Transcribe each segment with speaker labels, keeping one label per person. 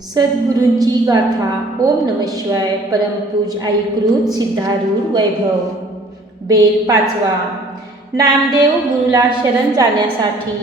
Speaker 1: सद्गुरूंची गाथा ओम नम शिवाय परमपूज आईकृत सिद्धारूढ वैभव. बेल पाचवा. नामदेव गुरुला शरण जाण्यासाठी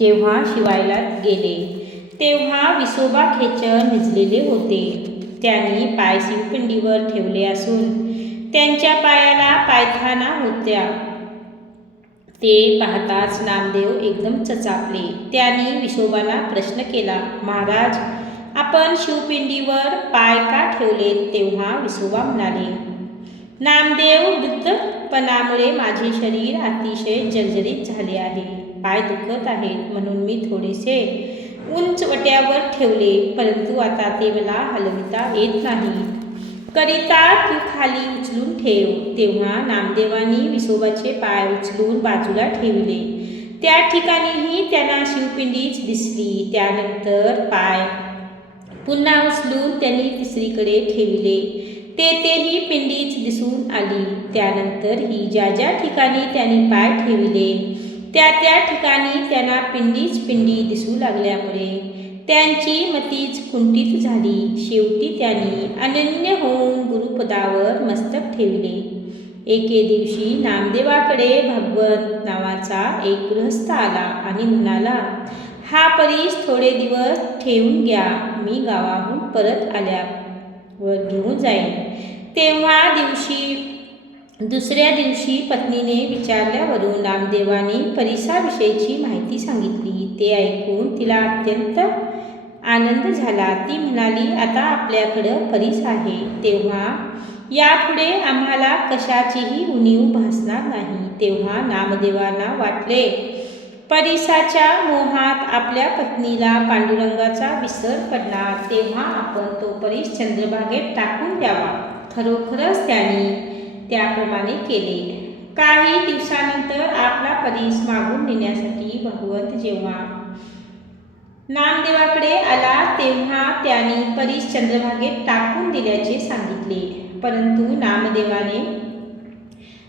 Speaker 1: जेव्हा शिवायला गेले तेव्हा विसोबा खेचर निजलेले होते. त्यांनी पाय शिवपिंडीवर ठेवले असून त्यांच्या पायाला पायथाना होत्या. ते पाहताच नामदेव एकदम चचापले. त्यांनी विसोबाला प्रश्न केला महाराज आपण शिवपिंडीवर पाय का ठेवले तेव्हा विसोबा म्हणाले नामदेव वृद्धपणामुळे माझे शरीर अतिशय जर्जरित झाले आहे. पाय दुखत आहेत म्हणून मी थोडेसे उंच वट्यावर ठेवले परंतु आता ते मला हलविता येत नाही. करिता तू खाली उचलून ठेव. तेव्हा नामदेवानी विसोबाचे पाय उचलून बाजूला ठेवले. त्या ठिकाणीही त्यांना शिवपिंडीच दिसली. त्यानंतर पाय पुन्हा उचलून त्यांनी तिसरीकडे ठेवले. तेथेही पिंडीच दिसून आली. त्यानंतर ही ज्या ज्या ठिकाणी त्यांनी पाय ठेवले त्या त्या ठिकाणी त्यांना पिंडीच पिंडी दिसू लागल्यामुळे त्यांची मतीच कुंठित झाली. शेवटी त्यांनी अनन्य होऊन गुरुपदावर मस्तक ठेवले. एके दिवशी नामदेवाकडे भगवंत नावाचा एक गृहस्थ आला आणि म्हणाला हा परीस थोडे दिवस ठेवून घ्या. मी गावाहून परत आल्यावर घेऊन जाईन. तेव्हा दिवशी दुसऱ्या दिवशी पत्नीने विचारल्यावरून नामदेवाने परिसाविषयीची माहिती सांगितली. ते ऐकून तिला अत्यंत आनंद झाला. ती म्हणाली आता आपल्याकडं परीस आहे. तेव्हा यापुढे आम्हाला कशाचीही उणीव भासणार नाही. तेव्हा नामदेवांना वाटले परिसाच्या मोहात आपल्या पत्नीला पांडुरंगाचा विसर पडणार तेव्हा आपण तो परिस चंद्रभागेत टाकून द्यावा खरोखरच त्यांनी त्याप्रमाणे केले. काही दिवसानंतर आपला परीस मागून नेण्यासाठी भगवंत जेव्हा नामदेवाकडे आला तेव्हा त्यांनी परिस चंद्रभागेत टाकून दिल्याचे सांगितले. परंतु नामदेवाने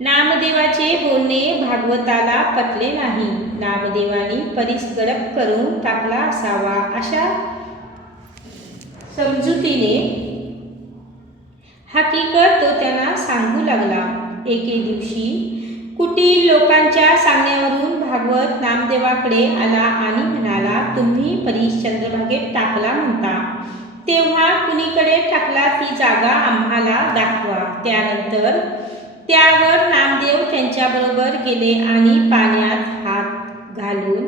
Speaker 1: नामदेवाचे बोलणे भागवताला पटले नाही. नामदेवानी परीस गडप करून टाकला असावा. अशा समजुतीने हकीकत तो त्यांना सांगू लागला. एके दिवशी कुटील लोकांच्या सांगण्यावरून भागवत नामदेवाकडे आला आणि म्हणाला तुम्ही परीश चंद्रभागेत टाकला म्हणता तेव्हा कुणीकडे टाकला ती जागा आम्हाला दाखवा. त्यानंतर त्यावर नामदेव त्यांच्याबरोबर गेले आणि पाण्यात घालून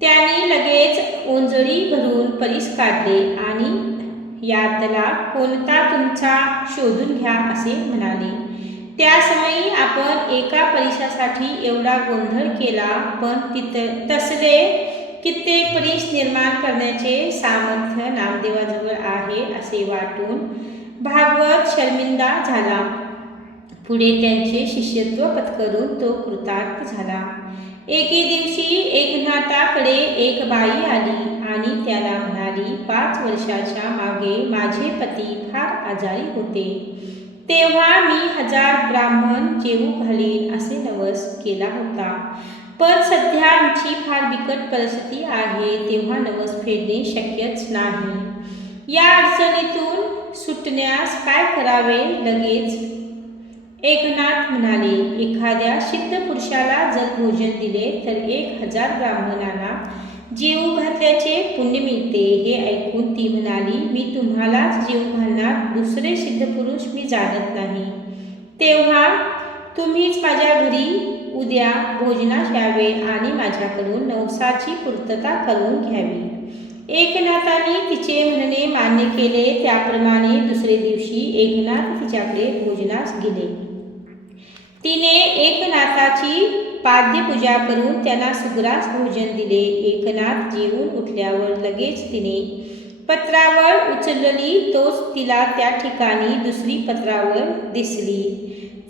Speaker 1: त्यांनी लगेच ओंजळी भरून परीस काढले आणि यातला कोणता तुमचा शोधून घ्या असे म्हणाले. त्यासमयी आपण एका परीक्षासाठी एवढा गोंधळ केला पण तिथ तसले कित्येक परीस निर्माण करण्याचे सामर्थ्य नामदेवाजवळ आहे असे वाटून भागवत शर्मिंदा झाला. पुढे त्यांचे शिष्यत्व पत्करून तो कृतार्थ झाला. एके दिवशी एकनाथाकडे एक बाई आली आणि त्याला म्हणाली पाच वर्षाच्या मागे माझे पती फार आजारी होते. तेव्हा मी हजार ब्राह्मण जेवू घालीन असे नवस केला होता. पण सध्या आमची फार बिकट परिस्थिती आहे तेव्हा नवस फेडणे शक्यच नाही. या अडचणीतून सुटण्यास काय करावे? लगेच एकनाथ म्हणाले एखाद्या सिद्ध पुरुषाला जर भोजन दिले तर एक हजार ब्राह्मणांना जीव घातल्याचे पुण्य मिळते. हे ऐकून ती म्हणाली मी तुम्हालाच जीव घालणार दुसरे सिद्ध पुरुष मी जाणत नाही. तेव्हा तुम्हीच माझ्या घरी उद्या भोजनास यावे आणि माझ्याकडून नवसाची पूर्तता करून घ्यावी. एकनाथाने तिचे म्हणणे मान्य केले. त्याप्रमाणे दुसरे दिवशी एकनाथ तिच्याकडे भोजनास गेले. तिने एकनाथाची पाद्यपूजा करून त्यांना सुग्रास भोजन दिले. एकनाथ जेवून उठल्यावर लगेच तिने पत्रावर उचलली तोच तिला त्या ठिकाणी दुसरी पत्रावर दिसली.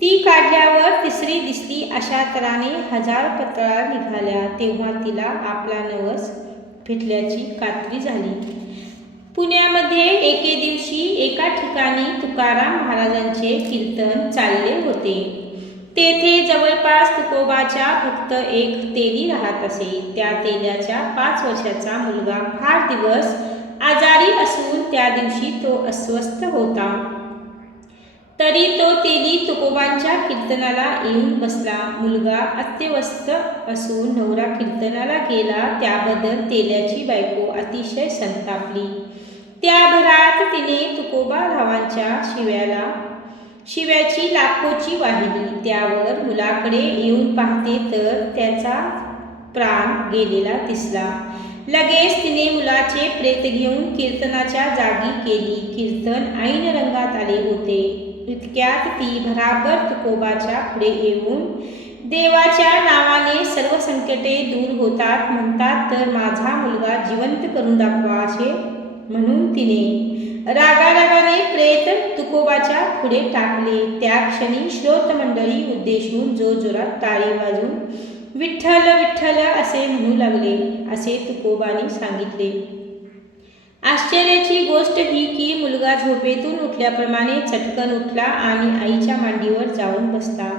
Speaker 1: ती काढल्यावर तिसरी दिसली. अशा तऱ्हाने हजार पत्रा निघाल्या. तेव्हा तिला आपला नवस फिटल्याची खात्री झाली. पुण्यामध्ये एके दिवशी एका ठिकाणी तुकाराम महाराजांचे कीर्तन चालले होते. तेथे जवळपास तुकोबाच्या फक्त एक तेली राहत असे. त्या तेल्याच्या पाच वर्षाचा मुलगा फार दिवस आजारी असून त्या दिवशी तो अस्वस्थ होता. तरी तो तेली तुकोबांच्या कीर्तनाला येऊन बसला. मुलगा अत्यवस्थ असून नवरा कीर्तनाला गेला. त्याबद्दल तेल्याची बायको अतिशय संतापली. त्या भरात तिने तुकोबा रावांच्या शिव्याला शिव्याची लाखोची वाहिली त्यावर मुलाकडे येऊन पाहते तर त्याचा प्राण गेलेला दिसला. लगेच तिने मुलाचे प्रेत घेऊन कीर्तनाच्या जागी केली कीर्तन ऐन रंगात आले होते. इतक्यात ती भराभर तुकोबाच्या पुढे येऊन देवाच्या नावाने सर्व संकटे दूर होतात. म्हणतात तर माझा मुलगा जिवंत करून दाखवा असे म्हणून तिने रागारागाने प्रेत तुकोबाच्या पुढे टाकले. त्या क्षणी श्रोतमंडळी उद्देशून जोरजोरात टाळी वाजून विठ्ठल विठ्ठल असे म्हणू लागले. असे तुकोबाने सांगितले. आश्चर्याची गोष्ट ही की मुलगा झोपेतून उठल्याप्रमाणे चटकन उठला आणि आईच्या मांडीवर जाऊन बसला.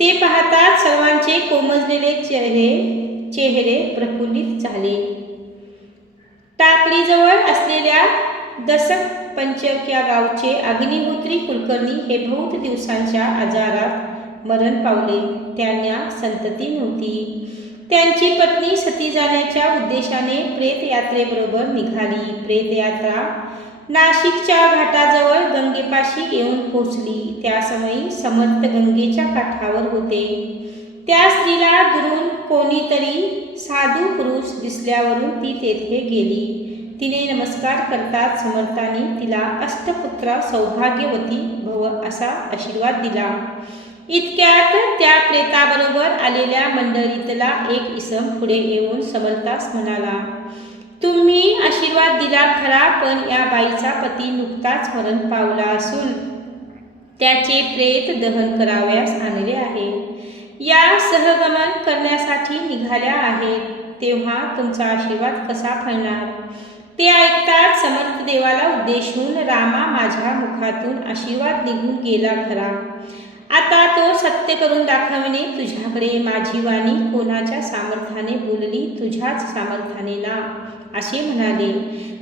Speaker 1: ते पाहताच सर्वांचे कोमजलेले चेहरे चेहरे प्रफुल्लित झाले. टाकळीजवळ असलेल्या दसक पंचक या गावचे अग्निहोत्री कुलकर्णी हे बहुत दिवसांच्या आजारात मरण पावले. त्यांना संतती नव्हती. त्यांची पत्नी सती जाण्याच्या उद्देशाने प्रेतयात्रेबरोबर निघाली. प्रेतयात्रा नाशिकच्या घाटाजवळ गंगेपाशी येऊन पोचली त्यासमयी समर्थ गंगेच्या काठावर होते. त्या स्त्रीला दुरून कोणीतरी साधू पुरुष दिसल्यावरून ती तेथे गेली. तिने नमस्कार करताच समर्थाने तिला अष्टपुत्र सौभाग्यवती भव असा आशीर्वाद दिला. इतक्यात त्या प्रेताबरोबर आलेल्या मंडळीतला एक इसम पुढे येऊन समर्थास म्हणाला तुम्ही आशीर्वाद दिला खरा पण या बाईचा पती नुकताच मरण पावला असून त्याचे प्रेत दहन कराव्यास आणले आहे. या सहगमन करण्यासाठी निघाल्या आहेत. तेव्हा तुमचा आशीर्वाद कसा फळणार? ते ऐकताच समर्थ देवाला उद्देशून रामा माझ्या मुखातून आशीर्वाद निघून गेला खरा. सत्य करून दाखविणे तुझ्याकडे माझी वाणी कोणाच्या सामर्थ्याने बोलली तुझ्याच सामर्थ्याने ना असे म्हणाले.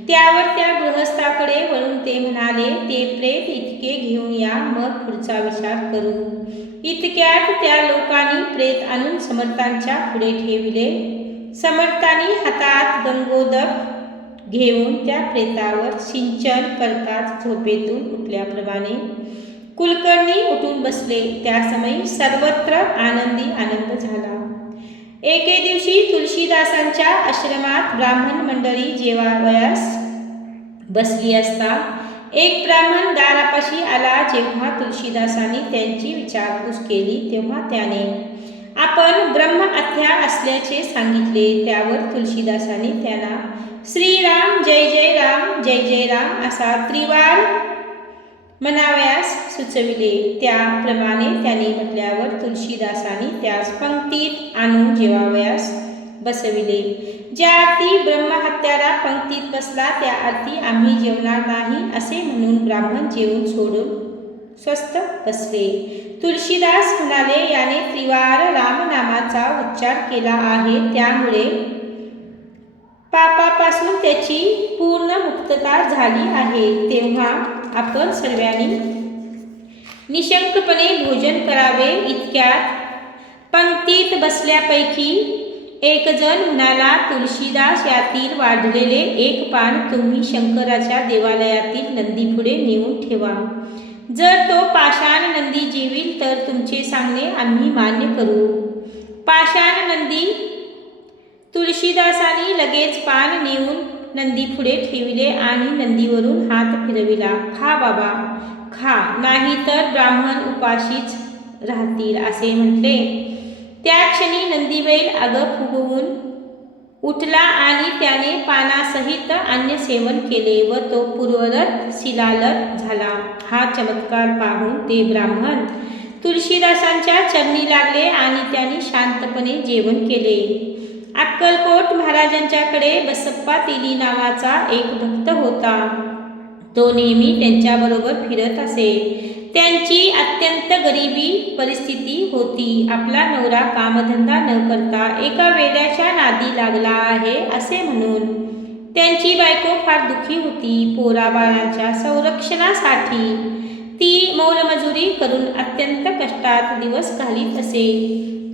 Speaker 1: त्यावर त्या गृहस्थाकडे वळून ते म्हणाले ते प्रेत इतके घेऊन या मग पुढचा विचार करू. इतक्यात त्या लोकांनी प्रेत आणून समर्थांच्या पुढे ठेविले. समर्थांनी हातात गंगोदक घेऊन त्या प्रेतावर सिंचन करताच झोपेतून उठल्याप्रमाणे कुलकर्णी उठून बसले. त्यासमयी सर्वत्र आनंदी आनंद झाला. एके दिवशी तुलसीदासांच्या आश्रमात ब्राह्मण मंडळी जेवावयास बसली असता एक ब्राह्मण दारापाशी आला जेव्हा तुलसीदासांनी त्यांची विचारपूस केली तेव्हा त्याने आपण ब्रह्मअथ्या असल्याचे सांगितले. त्यावर तुलसीदासांनी त्यांना श्रीराम जय जय राम जय जय राम असा त्रिवार म्हणावयास सुचविले. त्याप्रमाणे त्याने म्हटल्यावर तुलसीदासाने त्यास पंक्तीत आणून जेवावयास बसविले. ज्या अर्थी ब्रह्महत्याला पंक्तीत बसला त्या अर्थी आम्ही जेवणार नाही असे म्हणून ब्राह्मण जेवून सोडून स्वस्थ बसले. तुलसीदास म्हणाले याने त्रिवार रामनामाचा उच्चार केला आहे. त्यामुळे पापापासून त्याची पूर्ण मुक्तता झाली आहे. तेव्हा आपण सर्वांनी निशंकपणे भोजन करावे इतक्यात पंक्तीत बसल्यापैकी एक जण म्हणाला तुळशीदास यातील वाढलेले एक पान तुम्ही शंकराच्या देवालयातील नंदीपुढे नेऊन ठेवा. जर तो पाषाण नंदी जेवील तर तुमचे सांगणे आम्ही मान्य करू. पाषाण नंदी तुळशीदासाने लगेच पान नेऊन नंदी पुढे ठेविले आणि नंदीवरून हात फिरविला खा बाबा खा नाही तर ब्राह्मण उपाशीच राहतील असे म्हटले. त्या क्षणी नंदीबैल अगं फुगवून उठला आणि त्याने पानासहित अन्य सेवन केले व तो पूर्वरत शिलालत झाला. हा चमत्कार पाहून ते ब्राह्मण तुळशीदासांच्या चरणी लागले आणि त्यांनी शांतपणे जेवण केले. अक्कलकोट महाराजांच्याकडे बसप्पा तेली नावाचा एक भक्त होता. तो नेहमी त्यांच्याबरोबर फिरत असे. त्यांची अत्यंत गरिबी परिस्थिती होती. आपला नवरा कामधंदा न करता एका वेड्याच्या नादी लागला आहे असे म्हणून. त्यांची बायको फार दुःखी होती पोराबाळाच्या संरक्षणासाठी. ती मौलमजुरी करून अत्यंत कष्टात दिवस घालीत असे.